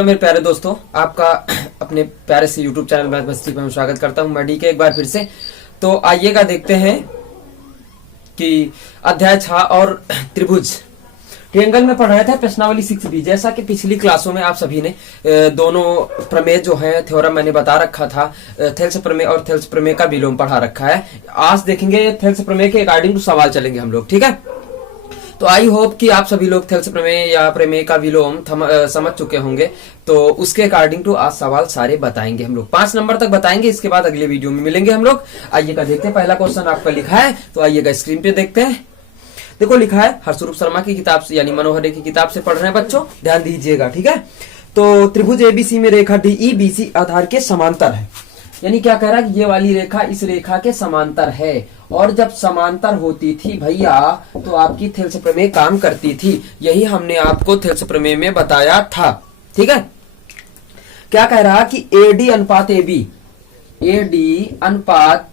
तो मेरे प्यारे दोस्तों, आपका अपने प्यारे से YouTube चैनल मैथ मस्ती में स्वागत करता हूं। मैं डी के एक बार फिर से। तो आइएगा देखते हैं कि अध्याय 6 और त्रिभुज ट्रायंगल में पढ़ रहे थे प्रश्नावली 6B। जैसा कि पिछली क्लासों में आप सभी ने दोनों प्रमेय जो है थ्योरम मैंने बता रखा था, थेल्स प्रमेय और थेल्स प्रमेय का विलोम पढ़ा रखा है। आज देखेंगे थेल्स प्रमेय के अकॉर्डिंग टू सवाल चलेंगे हम लोग, ठीक है। तो आई होप कि आप सभी लोग थेल्स प्रमेय या प्रमेय का विलोम समझ चुके होंगे। तो उसके अकॉर्डिंग टू आज सवाल सारे बताएंगे हम लोग, 5 नंबर तक बताएंगे। इसके बाद अगले वीडियो में मिलेंगे हम लोग। आइएगा देखते हैं, पहला क्वेश्चन आपका लिखा है, तो आइएगा स्क्रीन पे देखते हैं। देखो लिखा है, हर्षरूप शर्मा की किताब से यानी मनोहर की किताब से पढ़ रहे हैं बच्चों, ध्यान दीजिएगा, ठीक है। तो त्रिभुज एबीसी में रेखा डीई बीसी आधार के समांतर है। यानी क्या कह रहा है कि ये वाली रेखा इस रेखा के समांतर है, और जब समांतर होती थी भैया तो आपकी थेल्स प्रमेय काम करती थी। यही हमने आपको थेल्स प्रमेय में बताया था, ठीक है। क्या कह रहा कि एडी अनुपात एबी, एडी अनुपात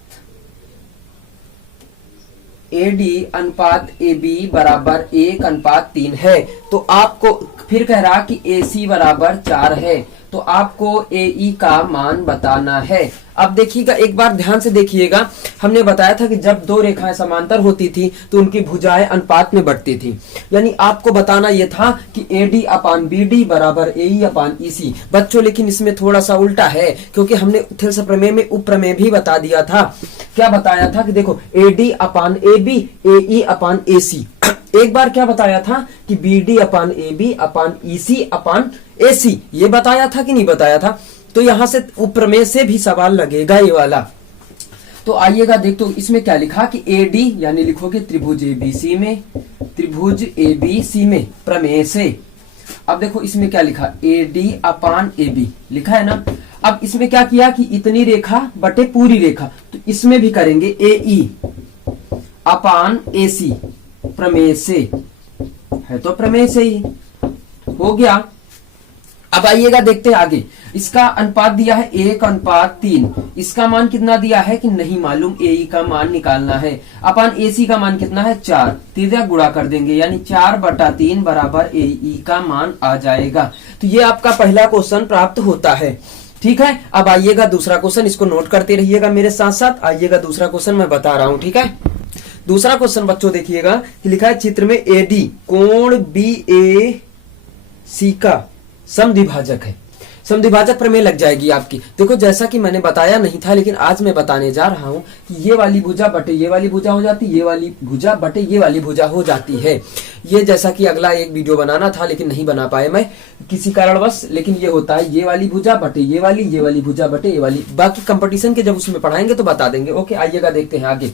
एबी बराबर 1:3 है। तो आपको फिर कह रहा कि एसी बराबर 4 है, तो आपको एई का मान बताना है। अब देखिएगा, एक बार ध्यान से देखिएगा, हमने बताया था कि जब दो रेखाएं समांतर होती थी तो उनकी भुजाएं अनुपात में बढ़ती थी। यानी आपको बताना यह था कि एडी अपान बीडी बराबर एई अपान ईसी। बच्चों लेकिन इसमें थोड़ा सा उल्टा है, क्योंकि हमने थेल्स प्रमेय में उपप्रमेय भी बता दिया था। क्या बताया था कि देखो एडी अपान एबी एई अपान एसी। एक बार क्या बताया था कि बीडी अपान एबी अपान ईसी अपान एसी, ये बताया था कि नहीं बताया था। तो यहां से उपप्रमेय से भी सवाल लगेगा ये वाला। तो आइएगा देख, तो इसमें क्या लिखा कि एडी यानी लिखोगे त्रिभुज एबीसी में, त्रिभुज एबीसी में प्रमेय से। अब देखो इसमें क्या लिखा, एडी अपान एबी लिखा है ना। अब इसमें क्या किया कि इतनी रेखा बटे पूरी रेखा, तो इसमें भी करेंगे एई अपान एसी प्रमेय से, है तो प्रमेय से ही हो गया। अब आइएगा देखते हैं आगे। इसका अनुपात दिया है 1:3। इसका मान कितना दिया है कि नहीं मालूम, एई का मान निकालना है। अपान एसी का मान कितना है 4, तीव्र गुणा कर देंगे, यानी 4/3 बराबर एई का मान आ जाएगा। तो ये आपका पहला क्वेश्चन प्राप्त होता है, ठीक है। अब आइएगा दूसरा क्वेश्चन, इसको नोट करते रहिएगा मेरे साथ साथ। आइएगा दूसरा क्वेश्चन मैं बता रहा हूं, ठीक है। दूसरा क्वेश्चन बच्चों देखिएगा कि लिखा है चित्र में एडी कोण बीएसी का समद्विभाजक है। समद्विभाजक प्रमेय लग जाएगी आपकी। देखो जैसा कि मैंने बताया नहीं था, लेकिन आज मैं बताने जा रहा हूं कि ये वाली भुजा बटे ये वाली भुजा हो जाती, ये वाली भुजा बटे ये वाली भुजा हो जाती है। ये जैसा कि अगला एक वीडियो बनाना था लेकिन नहीं बना पाए मैं किसी कारणवश, लेकिन ये होता है ये वाली भुजा बटे ये वाली भुजा बटे ये वाली। बाकी कंपटीशन के जब उसमें पढ़ाएंगे तो बता देंगे। ओके, आइएगा देखते हैं आगे।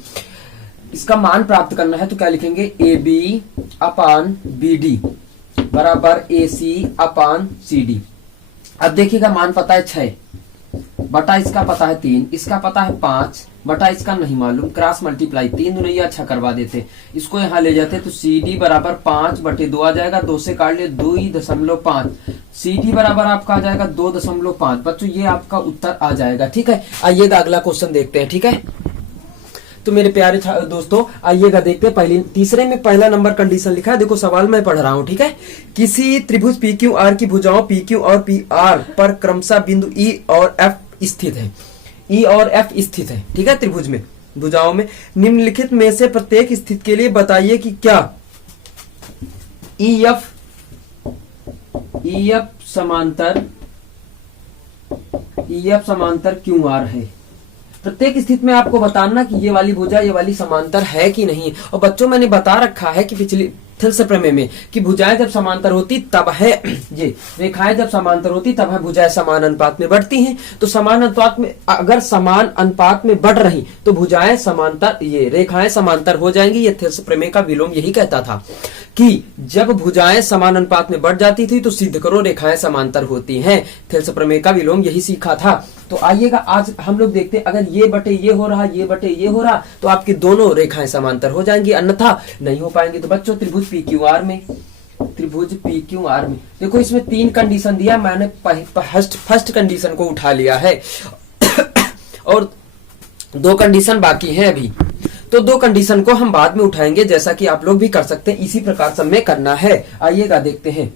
इसका मान प्राप्त करना है तो क्या लिखेंगे, A B upon B D बराबर A C upon C D. अब देखिएगा मान पता है 6 बटा इसका पता है 3, इसका पता है 5 बटा इसका नहीं मालूम, क्रॉस मल्टीप्लाई 3 दुनिया 6 करवा देते, इसको यहाँ ले जाते तो सी डी बराबर 5/2 आ जाएगा। 2 से काट लिए 2.5, सी डी बराबर आपका आ जाएगा 2.5। बच्चों ये आपका उत्तर आ जाएगा, ठीक है। आइएगा अगला क्वेश्चन देखते हैं, ठीक है। तो मेरे प्यारे दोस्तों आइएगा देखते हैं, पहले तीसरे में पहला नंबर कंडीशन लिखा है। देखो सवाल मैं पढ़ रहा हूं, ठीक है। किसी त्रिभुज पी क्यू आर की भुजाओं पी क्यू और पी आर पर क्रमशः बिंदु ई और एफ स्थित है, ई और एफ स्थित है, ठीक है। त्रिभुज में भुजाओं में निम्नलिखित में से प्रत्येक स्थिति के लिए बताइए कि क्या ई एफ समांतर क्यू आर है। प्रत्येक स्थिति में आपको बताना कि ये वाली भुजा ये वाली समांतर है कि नहीं। और बच्चों मैंने बता रखा है कि पिछली थेल्स प्रमेय में कि भुजाएं जब समांतर होती तब है, ये रेखाएं जब समांतर होती तब है भुजाएं समान अनुपात में बढ़ती हैं। तो समान अनुपात में, अगर समान अनुपात में बढ़ रही तो भुजाएं समांतर, ये रेखाएं समांतर हो जाएंगी। ये थेल्स प्रमेय का विलोम यही कहता था कि जब भुजाएं समान अनुपात में बढ़ जाती थी तो सिद्ध करो रेखाएं समांतर होती हैं। थेल्स प्रमेय का विलोम यही सीखा था। तो आइएगा आज हम लोग देखते हैं, अगर ये बटे ये हो रहा, ये बटे ये हो रहा, तो आपकी दोनों रेखाएं समांतर हो जाएंगी, अन्यथा नहीं हो पाएंगी। तो बच्चों त्रिभुज पी क्यू आर में, त्रिभुज पी क्यू आर में देखो इसमें 3 कंडीशन दिया, मैंने फर्स्ट कंडीशन को उठा लिया है और 2 कंडीशन बाकी हैं अभी। तो 2 कंडीशन को हम बाद में उठाएंगे, जैसा कि आप लोग भी कर सकते हैं। इसी प्रकार से हमें करना है। आइएगा देखते हैं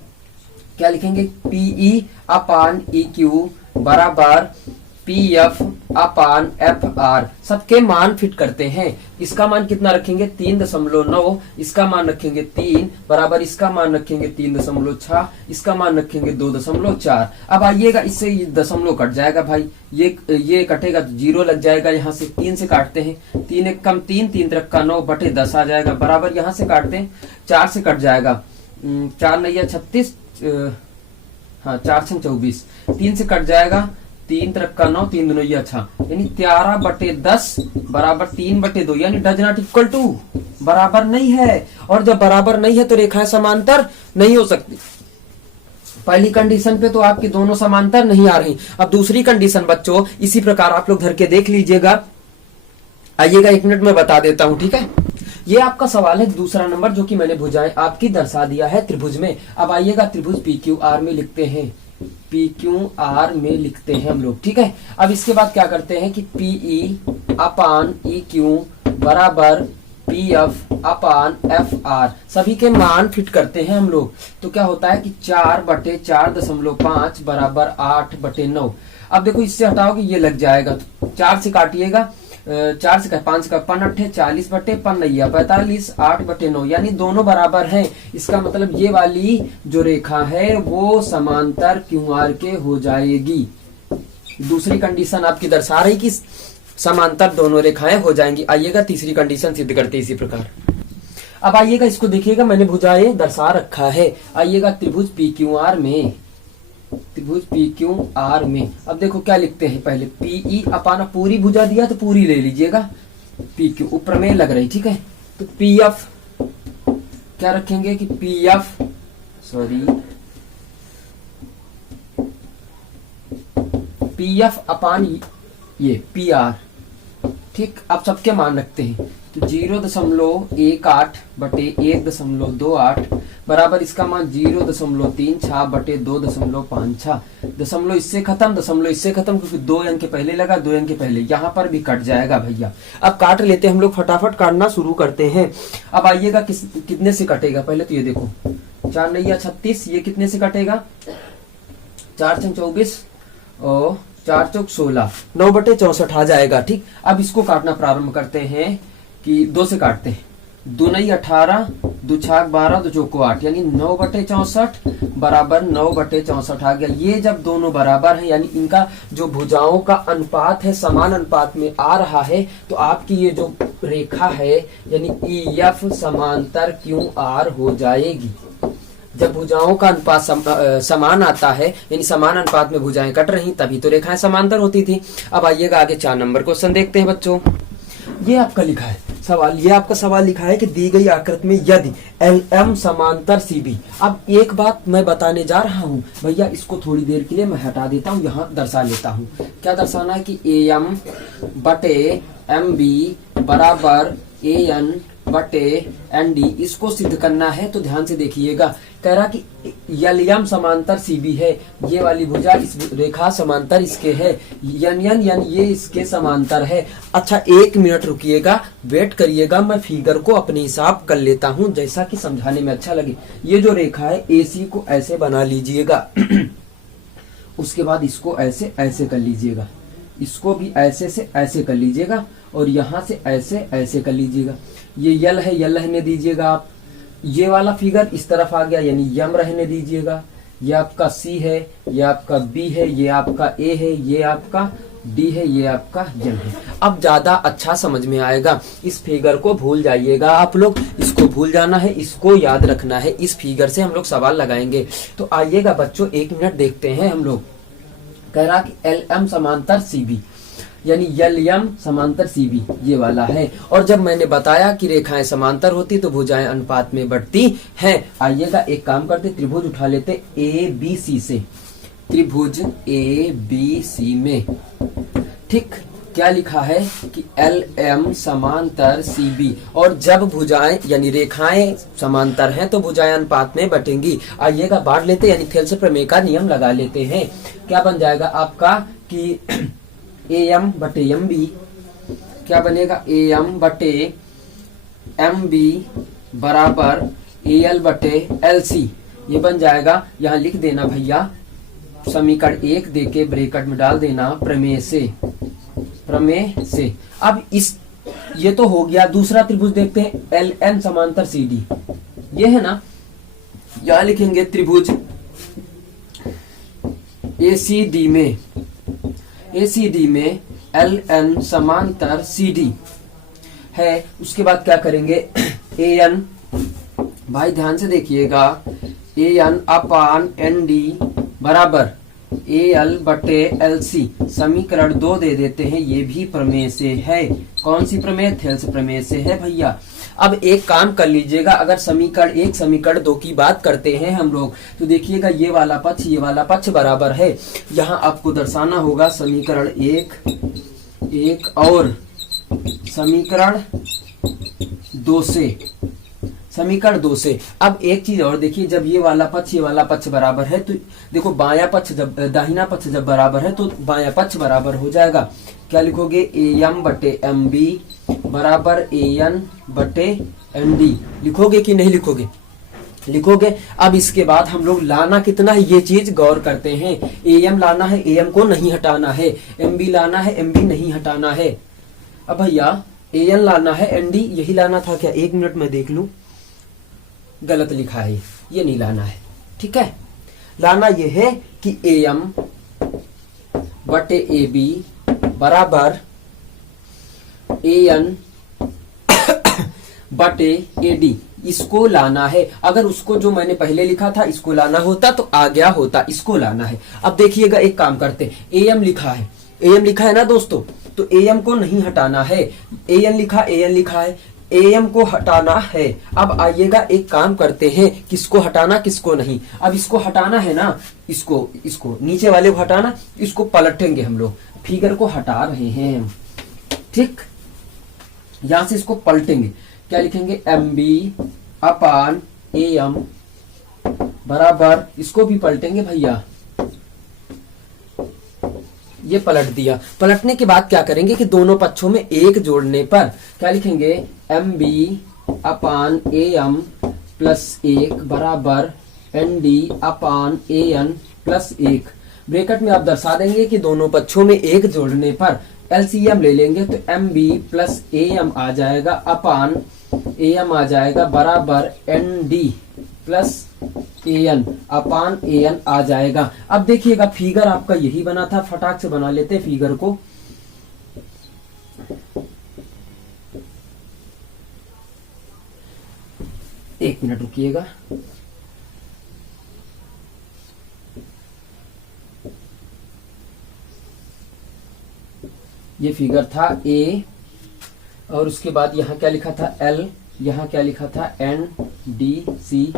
क्या लिखेंगे, पीई अपान ई क्यू बराबर P F upon F R. सबके मान फिट करते हैं। इसका मान कितना रखेंगे 3.9, इसका मान रखेंगे 3 बराबर, इसका मान रखेंगे 3.6, इसका मान रखेंगे 2.4। अब आइएगा इससे ये दशमलव कट जाएगा भाई, ये कटेगा तो 0 लग जाएगा। यहाँ से 3 से काटते हैं, 3 एक कम 3, 3 3 का 9 बटे 10 आ जाएगा बराबर। यहाँ से काटते हैं 4 से कट जाएगा, 4 नैया 36, हाँ 4 6 24, 3 से कट जाएगा, 3 3 का 9, 3 2 अच्छा, यानी 13 बटे 10 बराबर 3 बटे 2, यानी डज नॉट इक्वल टू, बराबर नहीं है। और जब बराबर नहीं है तो रेखाएं समांतर नहीं हो सकती। पहली कंडीशन पे तो आपकी दोनों समांतर नहीं आ रही। अब दूसरी कंडीशन बच्चों इसी प्रकार आप लोग धर के देख लीजिएगा। आइएगा 1 मिनट में बता देता हूं, ठीक है। ये आपका सवाल है दूसरा नंबर, जो कि मैंने भुजाएं आपकी दर्शा दिया है त्रिभुज में। अब आइएगा त्रिभुज पी क्यू आर में लिखते हैं, पी क्यू आर में लिखते हैं हम लोग, ठीक है। अब इसके बाद क्या करते हैं कि पी ई अपान ई क्यू बराबर P F upon F R, सभी के मान फिट करते हैं हम लोग। तो क्या होता है कि 4 बटे 4.5 बराबर 8 बटे 9। अब देखो इससे हटाओगे ये लग जाएगा, तो 4 से काटिएगा, 4 से 5 का 5 8 40 बटे 5 नैया 45, 8 बटे 9, यानी दोनों बराबर हैं। इसका मतलब ये वाली जो रेखा है वो समांतर क्यू आर के हो जाएगी। दूसरी कंडीशन आपकी दर्शा रही कि समांतर दोनों रेखाएं हो जाएंगी। आइएगा तीसरी कंडीशन सिद्ध करते इसी प्रकार। अब आइएगा इसको देखिएगा, मैंने भुजाएं दर्शा रखा है। आइएगा त्रिभुज पी क्यू आर में, त्रिभुज पी क्यू आर में अब देखो क्या लिखते हैं, पहले पीई अपान, पूरी भुजा दिया तो पूरी ले लीजिएगा, पी क्यू ऊपर में लग रही, ठीक है। तो पी एफ क्या रखेंगे कि P F, sorry, P F अपान ये पी आर, ठीक। अब सबके मान रखते हैं, तो 0.18 बटे 1.28 बराबर इसका मान 0.36 बटे 2.56। दशमलव इससे खत्म, दशमलव इससे खत्म, क्योंकि 2 अंक के पहले लगा, 2 अंक के पहले, यहाँ पर भी कट जाएगा भैया। अब काट लेते हैं हम लोग, फटाफट काटना शुरू करते हैं। अब आइएगा कितने से कटेगा, पहले तो ये देखो 4 नैया 36, ये कितने से कटेगा 4 6 24 और 4 चौक 16, 9 बटे 64 आ जाएगा, ठीक। अब इसको काटना प्रारंभ करते हैं कि 2 से काटते हैं, 2 नई 18, 2 छाक 12, 2 चौको 8, यानी 9 बटे 64 बराबर 9 बटे 64 आ गया। ये जब दोनों बराबर है, यानी इनका जो भुजाओं का अनुपात है समान अनुपात में आ रहा है, तो आपकी ये जो रेखा है यानी ई एफ समांतर क्यू आर हो जाएगी। जब भुजाओं का अनुपात समान आता है, यानी समान अनुपात में भुजाएं कट रही, तभी तो रेखाएं समांतर होती थी। अब आइएगा आगे 4 नंबर क्वेश्चन देखते हैं बच्चों। ये आपका लिखा है सवाल, ये आपका सवाल लिखा है कि दी गई आकृति में यदि एल एम समांतर सी बी। अब एक बात मैं बताने जा रहा हूँ भैया, इसको थोड़ी देर के लिए मैं हटा देता हूँ, यहाँ दर्शा लेता हूँ। क्या दर्शाना है कि ए एम बटे एम बी बराबर ए एन बटे एन डी, इसको सिद्ध करना है। तो ध्यान से देखिएगा, कह रहा कि एम समांतर सी बी है, ये वाली भुजा इस रेखा समांतर इसके है, यन ये इसके समांतर है। अच्छा 1 मिनट रुकिएगा, वेट करिएगा, मैं फिगर को अपने हिसाब कर लेता हूं जैसा कि समझाने में अच्छा लगे। ये जो रेखा है AC को ऐसे बना लीजिएगा उसके बाद इसको ऐसे ऐसे कर लीजिएगा, इसको भी ऐसे से ऐसे कर लीजिएगा, और यहाँ से ऐसे ऐसे कर लीजिएगा। ये यल है, यल रहने दीजिएगा आप। ये वाला फिगर इस तरफ आ गया, यानी यम रहने दीजिएगा। ये आपका सी है, ये आपका बी है, ये आपका ए है, ये आपका डी है, ये आपका एम है। अब ज्यादा अच्छा समझ में आएगा। इस फिगर को भूल जाइएगा आप लोग, इसको भूल जाना है, इसको याद रखना है। इस फिगर से हम लोग सवाल लगाएंगे। तो आइएगा बच्चों 1 मिनट देखते हैं हम लोग। कह रहा कि एल एम समांतर सी बी, यानी यल एम समांतर सी बी ये वाला है। और जब मैंने बताया कि रेखाएं समांतर होती तो भुजाएं अनुपात में बढ़ती हैं। आइएगा एक काम करते, त्रिभुज उठा लेते ए बी सी से, त्रिभुज ए बी सी में, ठीक। क्या लिखा है कि एल एम समांतर सी बी, और जब भुजाएं यानी रेखाएं समांतर हैं तो भुजाएं अनुपात में बटेंगी। आइएगा बांट लेते, यानी थेल्स प्रमेय का नियम लगा लेते हैं। क्या बन जाएगा आपका कि ए एम बटे एम बी, क्या बनेगा ए एम बटे एम बी बराबर ए एल बटे एल सी, ये बन जाएगा। यहाँ लिख देना भैया समीकरण 1 देके ब्रैकेट में डाल देना प्रमेय से। अब इस ये तो हो गया। दूसरा त्रिभुज देखते हैं, LN समांतर CD, ये है ना। यहां लिखेंगे त्रिभुज ACD में LN समांतर CD है। उसके बाद क्या करेंगे, AN, भाई ध्यान से देखिएगा, AN अपान ND बराबर AL बटे LC, समीकरण 2 दे देते हैं। ये भी प्रमेय से है। कौन सी प्रमेय? थेल्स प्रमेय से है भैया। अब एक काम कर लीजिएगा, अगर समीकरण 1 समीकरण 2 की बात करते हैं हम लोग, तो देखिएगा ये वाला पक्ष बराबर है। यहाँ आपको दर्शाना होगा समीकरण 1 और समीकरण 2 से। अब एक चीज और देखिए, जब ये वाला पक्ष बराबर है तो देखो दाहिना पक्ष जब बराबर है तो बायां पक्ष बराबर हो जाएगा। क्या लिखोगे? AM बटे MB बराबर AN बटे ND। लिखोगे कि नहीं लिखोगे? लिखोगे। अब इसके बाद हम लोग लाना कितना है ये चीज गौर करते हैं। AM लाना है, AM को नहीं हटाना है। MB लाना है, MB नहीं हटाना है। अब भैया AN लाना है, ND यही लाना था क्या? 1 मिनट में देख लूं, गलत लिखा है, ये नहीं लाना है। ठीक है, लाना ये है कि AM बटे AB बराबर AN बटे AD, इसको लाना है। अगर उसको जो मैंने पहले लिखा था इसको लाना होता तो आ गया होता, इसको लाना है। अब देखिएगा एक काम करते, AM लिखा है ना दोस्तों, तो AM को नहीं हटाना है। AN लिखा है, AM को हटाना है। अब आइएगा एक काम करते हैं, किसको हटाना किसको नहीं। अब इसको हटाना है ना, इसको नीचे वाले को हटाना, इसको पलटेंगे हम लोग। फिगर को हटा रहे हैं हम, ठीक। यहां से इसको पलटेंगे, क्या लिखेंगे? MB अपान AM बराबर, इसको भी पलटेंगे भैया। ये पलट दिया। पलटने के बाद क्या करेंगे कि दोनों पक्षों में 1 जोड़ने पर क्या लिखेंगे? MB अपान AM प्लस 1 बराबर ND upon AN plus 1। Bracket में आप दर्शा देंगे कि दोनों पक्षों में 1 जोड़ने पर LCM ले लेंगे तो MB प्लस AM आ जाएगा अपान AM आ जाएगा बराबर ND plus AN upon AN आ जाएगा। अब देखिएगा फिगर आपका यही बना था, फटाक से बना लेते फिगर को। एक मिनट रुकिएगा। ये फिगर था A और उसके बाद यहाँ क्या लिखा था? L, यहाँ क्या लिखा था? N D C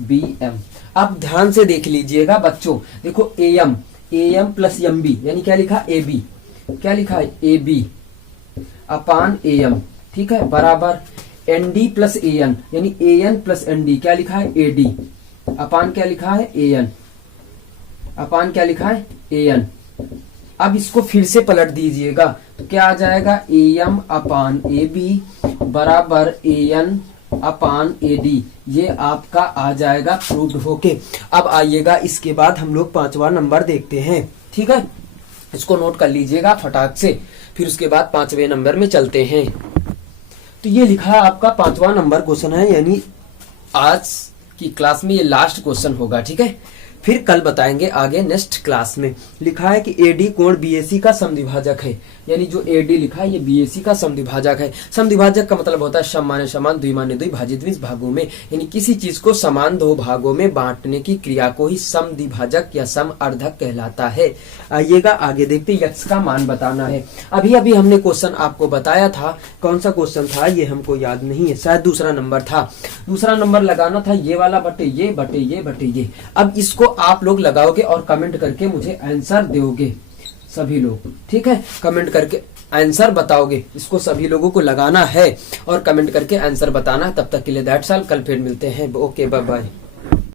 B M। अब ध्यान से देख लीजिएगा बच्चों, देखो AM प्लस MB यानी क्या लिखा? AB। क्या लिखा है? AB अपान AM, ठीक है, बराबर ND प्लस AN यानी AN प्लस ND, क्या लिखा है? AD अपान क्या लिखा है? AN अपान क्या लिखा है? AN। अब इसको फिर से पलट दीजिएगा तो क्या आ जाएगा? AM अपान AB बराबर AN अपान AD। ये आपका आ जाएगा प्रूव्ड होके। अब आइएगा इसके बाद हम लोग 5वां नंबर देखते हैं, ठीक है। इसको नोट कर लीजिएगा फटाक से, फिर उसके बाद 5वें नंबर में चलते हैं। तो ये लिखा है आपका 5वां नंबर क्वेश्चन है, यानी आज की क्लास में ये लास्ट क्वेश्चन होगा, ठीक है। फिर कल बताएंगे आगे नेक्स्ट क्लास में। लिखा है कि AD कोण BAC का समद्विभाजक है, यानी जो AD लिखा है ये BAC का समद्विभाजक है। समद्विभाजक का मतलब होता है सम माने समान, द्वि माने द्वि, भाजित 20 भागों में, यानी किसी चीज को समान 2 भागों में बांटने की क्रिया को ही समद्विभाजक या समअर्धक कहलाता है। आइएगा आगे देखते, यक्ष का मान बताना है। अभी अभी हमने क्वेश्चन आपको बताया था, कौन सा क्वेश्चन था ये हमको याद नहीं है, शायद दूसरा नंबर था। दूसरा नंबर लगाना था ये वाला बटे ये बटे ये बटे ये। अब इसको आप लोग लगाओगे और कमेंट करके मुझे आंसर दोगे सभी लोग, ठीक है। कमेंट करके आंसर बताओगे, इसको सभी लोगों को लगाना है और कमेंट करके आंसर बताना है। तब तक के लिए दैट्स ऑल, कल फिर मिलते हैं। Okay, bye bye.